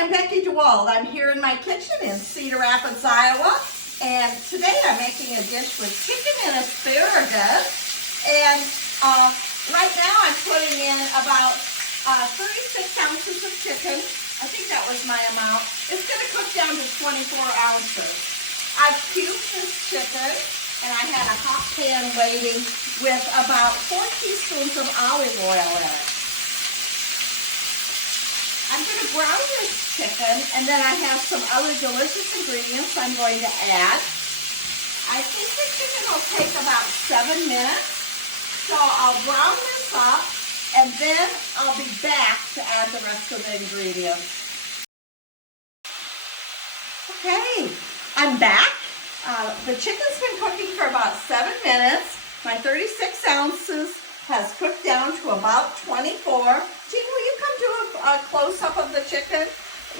I'm Becky DeWald. I'm here in my kitchen in Cedar Rapids, Iowa. And today I'm making a dish with chicken and asparagus. And right now I'm putting in about 36 ounces of chicken. I think that was my amount. It's going to cook down to 24 ounces. I've cubed this chicken and I had a hot pan waiting with about 4 teaspoons of olive oil in it. I'm going to brown this chicken, and then I have some other delicious ingredients I'm going to add. I think the chicken will take about 7 minutes, so I'll brown this up, and then I'll be back to add the rest of the ingredients. Okay, I'm back. The chicken's been cooking for about 7 minutes. My 36 ounces has cooked down to about 24. Jean, will you come do a close-up of the chicken?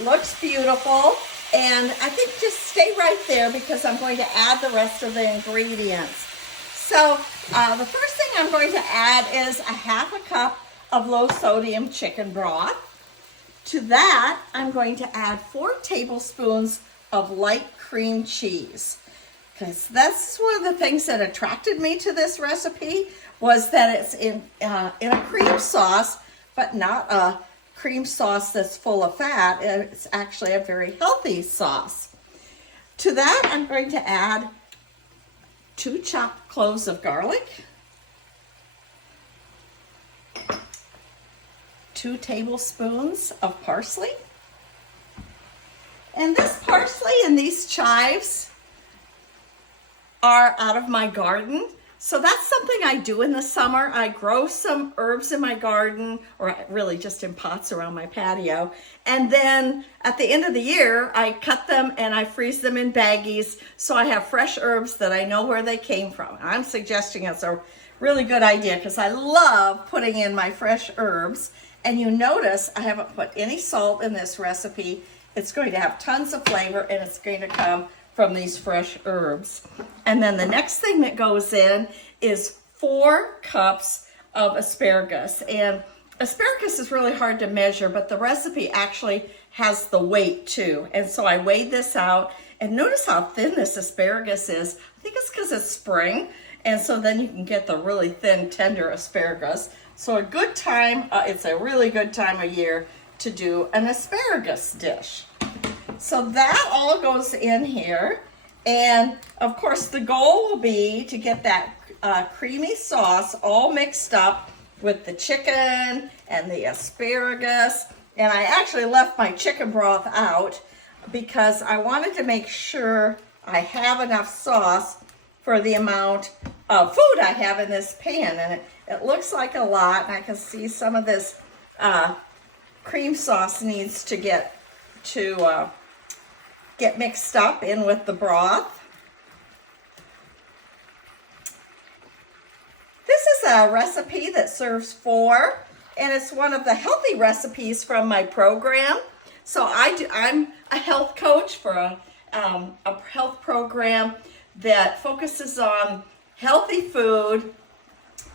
Looks beautiful. And I think just stay right there because I'm going to add the rest of the ingredients. So the first thing I'm going to add is a half a cup of low-sodium chicken broth. To that, I'm going to add 4 tablespoons of light cream cheese. Because that's one of the things that attracted me to this recipe was that it's in a cream sauce, but not a cream sauce that's full of fat. It's actually a very healthy sauce. To that, I'm going to add 2 chopped cloves of garlic, 2 tablespoons of parsley. And this parsley and these chives are out of my garden. So that's something I do in the summer. I grow some herbs in my garden, or really just in pots around my patio. And then at the end of the year, I cut them and I freeze them in baggies so I have fresh herbs that I know where they came from. I'm suggesting it's a really good idea because I love putting in my fresh herbs. And you notice I haven't put any salt in this recipe. It's going to have tons of flavor and it's going to come from these fresh herbs. And then the next thing that goes in is 4 cups of asparagus. And asparagus is really hard to measure, but the recipe actually has the weight too. And so I weighed this out, and notice how thin this asparagus is. I think it's because it's spring, and so then you can get the really thin, tender asparagus. So a good time, it's a really good time of year to do an asparagus dish. So that all goes in here, and of course the goal will be to get that creamy sauce all mixed up with the chicken and the asparagus. And I actually left my chicken broth out because I wanted to make sure I have enough sauce for the amount of food I have in this pan. And it looks like a lot, and I can see some of this cream sauce needs to get mixed up in with the broth. This is a recipe that serves 4, and it's one of the healthy recipes from my program. So I'm a health coach for a health program that focuses on healthy food,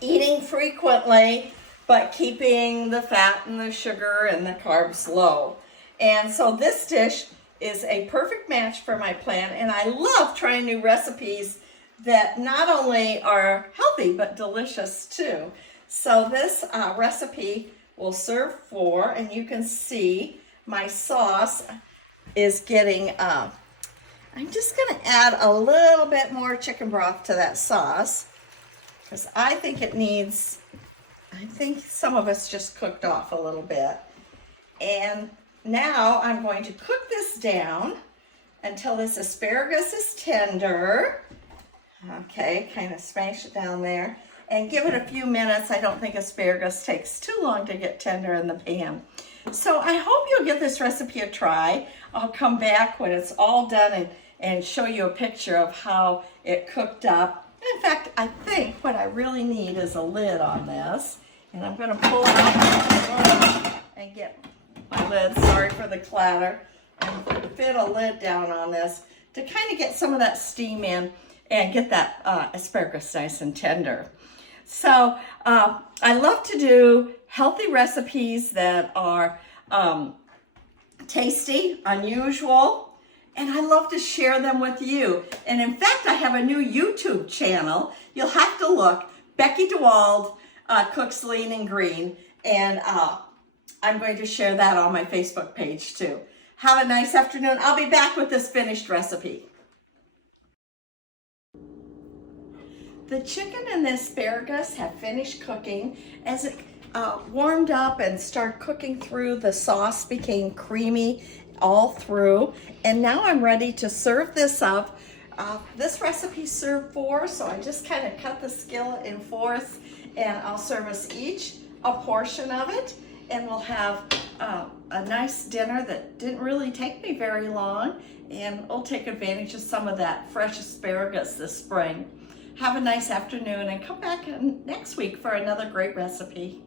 eating frequently, but keeping the fat and the sugar and the carbs low. And so this dish is a perfect match for my plan, and I love trying new recipes that not only are healthy but delicious too. So this recipe will serve 4, and you can see my sauce is getting I'm just going to add a little bit more chicken broth to that sauce because I think some of it's just cooked off a little bit. And now I'm going to cook this down until this asparagus is tender. Okay, kind of smash it down there and give it a few minutes. I don't think asparagus takes too long to get tender in the pan. So I hope you'll give this recipe a try. I'll come back when it's all done and show you a picture of how it cooked up. In fact, I think what I really need is a lid on this. And I'm going to pull out and get my lid, sorry for the clatter, and fit a lid down on this to kind of get some of that steam in and get that asparagus nice and tender. So I love to do healthy recipes that are tasty, unusual, and I love to share them with you. And in fact, I have a new YouTube channel. You'll have to look, Becky DeWald Cooks Lean and Green, and I'm going to share that on my Facebook page too. Have a nice afternoon. I'll be back with this finished recipe. The chicken and the asparagus have finished cooking. As it warmed up and started cooking through, the sauce became creamy all through. And now I'm ready to serve this up. This recipe served 4, so I just kind of cut the skillet in 4ths, and I'll serve us each a portion of it. And we'll have a nice dinner that didn't really take me very long, and we'll take advantage of some of that fresh asparagus this spring. Have a nice afternoon and come back next week for another great recipe.